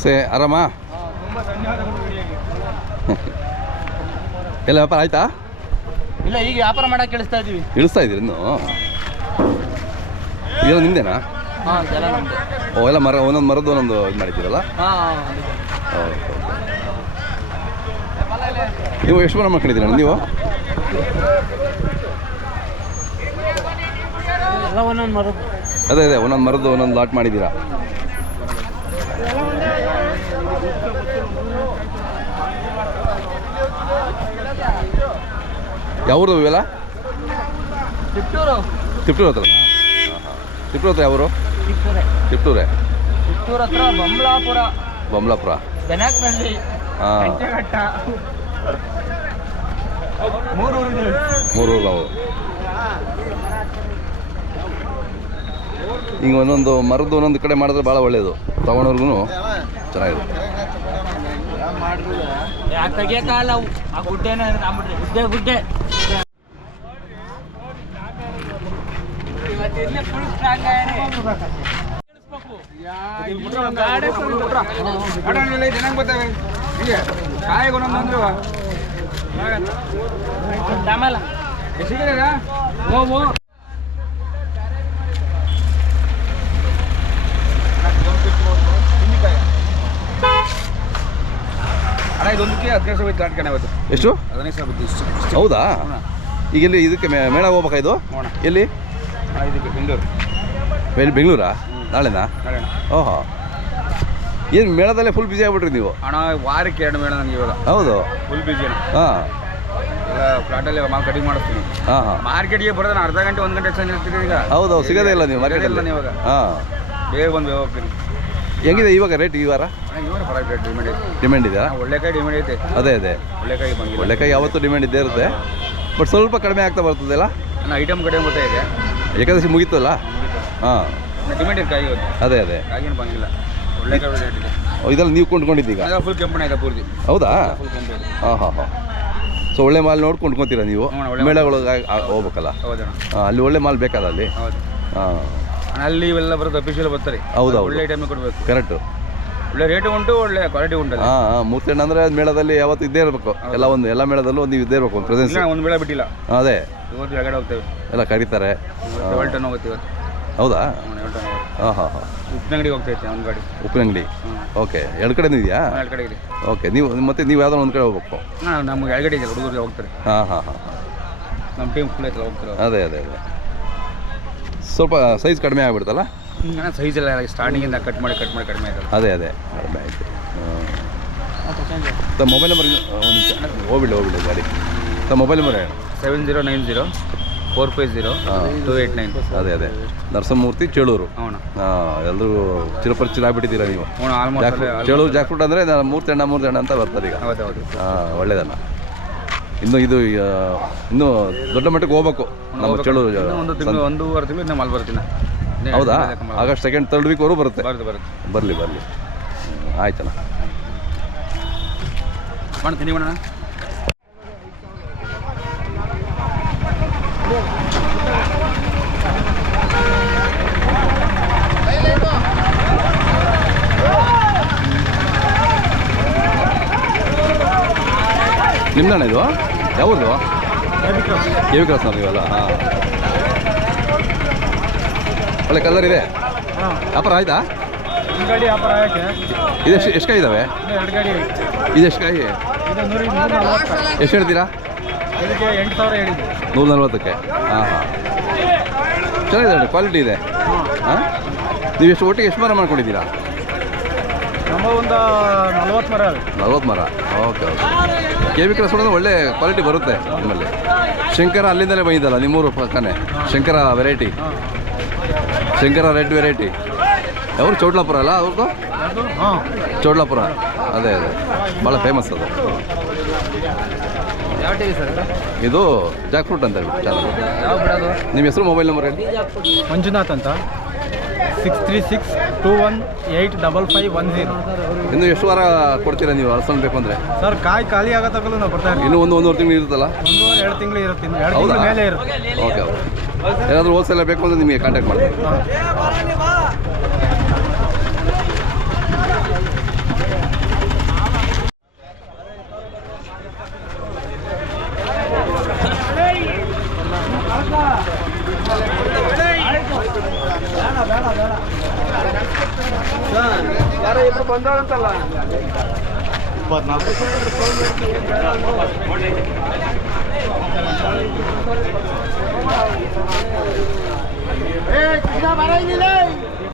ನಮಸ್ತೆ, ಆರಾಮ? ಎಲ್ಲ ವ್ಯಾಪಾರ ಆಯ್ತಾ? ಇಲ್ಲ, ಈಗ ವ್ಯಾಪಾರ ಮಾಡಕ್ಕೆ ಇಳಿಸ್ತಾ ಇದ್ದೀವಿ. ಇಳಿಸ್ತಾ ಇದ್ದೀರಿ ಇನ್ನು? ಇದೆಲ್ಲ ನಿಮ್ಮದೇನಾ? ಹಾಂ, ಎಲ್ಲ ನಮ್ಮದು. ಓ, ಎಲ್ಲ ಮರ ಒಂದೊಂದು ಮರದ್ದು ಒಂದೊಂದು ಇದು ಮಾಡಿದ್ದೀರಲ್ಲ? ಹಾಂ. ಹೌದು. ನೀವು ಎಷ್ಟು ಮರ ಮಾಡ್ಕೊಂಡಿದ್ದೀರ ನೀವು? ಎಲ್ಲ ಒಂದೊಂದು ಮರದ್ದು. ಅದೇ ಒಂದೊಂದು ಮರದ್ದು ಒಂದೊಂದು ಲಾಟ್ ಮಾಡಿದ್ದೀರಾ? ಯಾವ್ದು ಇವೆಲ್ಲ? ತಿಪ್ಟೂರು. ತಿಪ್ಟೂರು ಹತ್ರ? ತಿಪ್ಟೂರು ಹತ್ರ ಯಾವರು? ತಿಪ್ಟೂರೇ. ತಿಪ್ಟೂರು ಹತ್ರ ಬೊಮ್ಲಾಪುರ. ಬೆನಾಕ್ನಲ್ಲಿ. ಹಾಂ, ಮೂರು ನಾವು ಹಿಂಗೆ ಒಂದೊಂದು ಮರದ್ದು ಒಂದೊಂದು ಕಡೆ ಮಾಡಿದ್ರೆ ಭಾಳ ಒಳ್ಳೆಯದು, ತಗೊಂಡವ್ರಿಗೂ ಚೆನ್ನಾಗಿದೆ. ತೆಗಿಯಕ್ಕಾಗಲ್ಲ, ಆ ಗುಡ್ಡೆನೇ ಗುಡ್ಡೆ ಗುಡ್ಡೆ. ಎಷ್ಟು? ಹೌದಾ? ಈಗ ಎಲ್ಲಿ ಇದಕ್ಕೆ ಮೇಳ ಹೋಗ್ಬೇಕಾ ಇದು? ಎಲ್ಲಿ? ಬೆಂಗಳೂರಾ? ನಾಳೆನಾ? ಓಹೋ, ಏನು ಮೇಳದಲ್ಲೇ ಫುಲ್ ಬಿಸಿ ಆಗ್ಬಿಟ್ರಿ ನೀವು? ಅಣ್ಣ, ವಾರಕ್ಕೆ 2 ಮೇಳ ನನಗೆ ಇವಾಗ. ಹೌದು, ಫುಲ್ ಬಿಸಿ ಅಣ್ಣ. ಹಾಂ, ಎಲ್ಲ ಫ್ಲಾಟಲ್ಲಿ ಮಾಲ್ ಕಟಿಂಗ್ ಮಾಡಿಸ್ತೀನಿ. ಹಾಂ ಹಾಂ. ಮಾರ್ಕೆಟ್ಗೆ ಬರೋದು ಅರ್ಧ ಗಂಟೆ 1 ಗಂಟೆ ಎಕ್ಸ್ಚೇಂಜ್ ಇರ್ತೀರಿ ಈಗ. ಹೌದು, ಸಿಗೋದೇ ಇಲ್ಲ ನೀವು ಮಾರ್ಕೆಟಲ್ಲಿ ಇವಾಗ. ಹಾಂ, ಬೇಗ ಬಂದು ಹೋಗ್ತೀನಿ. ಹೆಂಗಿದೆ ಇವಾಗ ರೇಟ್ ಈ ವಾರ? ಇವಾಗ ಪರವಾಗಿಲ್ಲ, ಡಿಮ್ಯಾಂಡ್ ಐತೆ. ಡಿಮ್ಯಾಂಡ್ ಇದೆಯಾ? ಒಳ್ಳೆಕಾಯಿ ಡಿಮ್ಯಾಂಡ್ ಐತೆ. ಅದೇ ಒಳ್ಳೆಕಾಯಿ ಬಂದಿಲ್ಲ. ಒಳ್ಳೆಕಾಯಿ ಯಾವತ್ತೂ ಡಿಮ್ಯಾಂಡ್ ಇದ್ದೇ ಇರುತ್ತೆ, ಬಟ್ ಸ್ವಲ್ಪ ಕಡಿಮೆ ಆಗ್ತಾ ಬರ್ತದಲ್ಲ. ನನ್ನ ಐಟಮ್ ಕಡಿಮೆ ಬರ್ತಾ ಇದೆ. ಏಕಾದಶಿ ಮುಗೀತಲ್ಲ? ಹಾಂ, ಡಿಮ್ಯಾಂಡ್ ಇದೆ ಕಾಯಿ ಇವತ್ತು. ಅದೇ ಕಾಯಿನ ಬಂದಿಲ್ಲ. ಒಳ್ಳೆಕಾಯಿ ರೇಟ್ ಇದೆ. ಇದೆಲ್ಲ ನೀವು ಕೊಂಡ್ಕೊಂಡಿದ್ದೀಗ? ಫುಲ್ ಕೆಂಪಣೆ ಇದೆ ಪೂರ್ತಿ. ಹೌದಾ? ಫುಲ್ ಕೆಂಪು ಇದೆ. ಹಾಂ ಹಾಂ ಹಾಂ. ಸೊ ಒಳ್ಳೆ ಮಾಲ್ ನೋಡಿ ಕೊಂಡ್ಕೊತೀರಾ ನೀವು? ಮೇಳಗಳಿಗೆ ಹೋಗ್ಬೇಕಲ್ಲ? ಹೌದಣ್ಣ. ಹಾಂ, ಅಲ್ಲಿ ಒಳ್ಳೆ ಮಾಲ್ ಬೇಕಲ್ಲ ಅಲ್ಲಿ? ಹೌದು. ಹಾಂ, ಅಲ್ಲಿ ಇವೆಲ್ಲ ಬರೋದು ಅಫಿಷಿಯಲ್ ಬರ್ತಾರೆ. ಹೌದು, ಒಳ್ಳೆ ಐಟಮ್ ಕೊಡಬೇಕು. ಕರೆಕ್ಟು. ಒಳ್ಳೆ ರೇಟು ಉಂಟು, ಒಳ್ಳೆ ಕ್ವಾಲಿಟಿ ಉಂಟು. ಹಾಂ ಹಾಂ, ಮೂರ್ತಿಹಣ್ಣು ಅಂದರೆ ಮೇಳದಲ್ಲಿ ಯಾವತ್ತು ಇದ್ದೇ ಇರಬೇಕು. ಎಲ್ಲ ಮೇಳದಲ್ಲೂ ನೀವು ಇದ್ದೇ ಇರಬೇಕು, ಪ್ರೆಸೆನ್ಸ್. ಒಂದು ಮೇಳ ಬಿಟ್ಟಿಲ್ಲ. ಅದೇ, ಇವತ್ತು ಹೊರಗಡೆ ಹೋಗ್ತೇವೆ. ಎಲ್ಲ ಕರೀತಾರೆ. 7 ಟನ್ ಹೋಗುತ್ತೆ ಇವತ್ತು. ಹೌದಾ? 7 ಟನ್. ಹಾಂ ಹಾಂ ಹಾಂ. ಉಪ್ಪಿನ ಅಂಗಡಿಗೆ ಹೋಗ್ತೈತೆ ಒಂದು ಗಾಡಿ. ಉಪ್ಪಿನ ಅಂಗಡಿ? ಓಕೆ, 2 ಕಡೆನೂ ಇದೆಯಾ? 2 ಕಡೆ ಇದೆ. ಓಕೆ, ನೀವು ಯಾವ್ದಾದ್ರು ಒಂದು ಕಡೆ ಹೋಗ್ಬೇಕು? ಹಾಂ, ನಮ್ಗೆ 2 ಗಡಿ ಇದೆ, ಹುಡುಗರಿಗೆ ಹೋಗ್ತಾರೆ. ಹಾಂ ಹಾಂ ಹಾಂ. ನಮ್ಮ ಟೀಮ್ ಫುಲ್ ಐತಲ್ಲ, ಹೋಗ್ತಾರೆ. ಅದೇ ಸ್ವಲ್ಪ ಸೈಜ್ ಕಡಿಮೆ ಆಗಿಬಿಡ್ತಲ್ಲ? ಸೈಜ್ ಎಲ್ಲ ಸ್ಟಾರ್ಟಿಂಗಿಂದ ಕಟ್ ಮಾಡಿ ಕಡಿಮೆ ಆಯ್ತಲ್ಲ. ಅದೇ ಕಡಿಮೆ ಆಯಿತು. ಮೊಬೈಲ್ ನಂಬರ್ ಒಂದು ನಿಮಿಷ ಹೋಗ್ಬಿಡಿ ಗಾಡಿ. ಮೊಬೈಲ್ ನಂಬರ್ ಹೇಳಿ. 7090450289. ಅದೇ ನರಸಿಂಹಮೂರ್ತಿ, ಚೇಳೂರು. ಹಾಂ, ಎಲ್ಲರೂ ಚಿರಪರಿಚಿತ ಆಗ್ಬಿಟ್ಟಿದ್ದೀರಾ ನೀವು. ಚೇಳೂರು ಜಾಕ್ಫ್ರೂಟ್ ಅಂದರೆ ಮೂರ್ತಿ ಅಣ್ಣ ಅಂತ ಬರ್ತಾರೆ ಈಗ. ಹೌದು. ಹಾಂ, ಒಳ್ಳೇದಣ್ಣ. ಇನ್ನೂ ದೊಡ್ಡ ಮಟ್ಟಕ್ಕೆ ಹೋಗ್ಬೇಕು ನಮ್ಮ ಚೇಳೂರು. 1-1.5 ತಿಂಗಳು ಮಾಲ್ ಬರ್ತೀನಿ. ಹೌದಾ? ಆಗಸ್ಟ್ 2nd 3rd ವೀಕ್ವರೆಗೂ ಬರುತ್ತೆ. ಬರಲಿ. ಆಯ್ತಣ್ಣ, ಮಾಡ್ತೀನಿ ಮಾಡೋಣ. ನಿಮ್ದಣ್ಣ ಇದು? ಯಾವುದು? ಕೆ ವಿ ಕ್ರಾಸ್ ಇವೆಲ್ಲ? ಹಾಂ, ಒಳ್ಳೆ ಕಲರ್ ಇದೆ. ವ್ಯಾಪಾರ ಆಯ್ತಾ? ಗಾಡಿ ವ್ಯಾಪಾರ ಆಯ್ಕೆ. ಇದು ಎಷ್ಟು ಕಾಯಿ ಇದ್ದಾವೆ? 2 ಗಾಡಿ. ಇದು ಎಷ್ಟು ಕಾಯಿ? ಎಷ್ಟು ಹೇಳ್ತೀರಾ? ಇದಕ್ಕೆ 8,000 ಹೇಳಿದ್ದೆ. 140ಕ್ಕೆ? ಹಾಂ ಹಾಂ, ಚೆನ್ನಾಗಿದೆ, ಕ್ವಾಲಿಟಿ ಇದೆ. ಹಾಂ, ನೀವು ಒಟ್ಟಿಗೆ ಎಷ್ಟು ಮರ ಮಾಡ್ಕೊಂಡಿದ್ದೀರಾ? ನಮ್ಮ ಒಂದು 40 ಮರ. 40 ಮರ? ಓಕೆ. ಕೆ ವಿ ಕ್ರಾಸ್ ಹೊಡೆದ್ರೆ ಒಳ್ಳೆ ಕ್ವಾಲಿಟಿ ಬರುತ್ತೆ ನಿಮ್ಮಲ್ಲಿ. ಶಂಕರ ಅಲ್ಲಿಂದಲೇ ಬಂದಿದ್ದಲ್ಲ ನಿಮ್ಮೂರು ಪಕ್ಕನೇ? Shankara variety, Shankara red variety. ಯಾವರು? ಚೌಡ್ಲಾಪುರ ಅಲ್ಲ ಅವ್ರದ್ದು? ಚೌಡ್ಲಾಪುರ. ಅದೇ ಭಾಳ ಫೇಮಸ್ ಅದು. ಯಾವ ಟಿ ವಿ ಸರ್ ಇದು? ಜಾಕ್ಫ್ರೂಟ್ ಅಂತ ಹೇಳಿ ಚಾನಲ್. ಯಾವ ಬಿಡೋದು? ನಿಮ್ಮ ಹೆಸರು, ಮೊಬೈಲ್ ನಂಬರ್ ಹೇಳಿ. ಮಂಜುನಾಥ್ ಅಂತ, 6362185510. ಇನ್ನು ಎಷ್ಟು ವಾರ ಕೊಡ್ತೀರಾ ನೀವು ಅಲಸಂದೆ ಬೇಕು ಅಂದರೆ? ಸರ್, ಕಾಯಿ ಖಾಲಿ ಆಗತ್ತಾಗಲೂ ನಾವು ಬರ್ತಾ ಇರ್ತೀವಿ. ಇನ್ನೂ 1-1.5 ತಿಂಗಳು ಇರುತ್ತಲ್ಲ? 1-2 ತಿಂಗಳು ಇರುತ್ತೆ. 2 ಹೌದಾ? ತಿಂಗಳ ಮೇಲೆ ಇರುತ್ತೆ. ಓಕೆ. ಏನಾದರೂ ಹೋಲ್ಸೇಲ್ ಬೇಕು ಅಂದರೆ ನಿಮಗೆ ಕಾಂಟ್ಯಾಕ್ಟ್ ಮಾಡ್ತೀನಿ. ಯಾರೋ ಇಬ್ರು ಬಂದವರಂತಲ್ಲ. 24.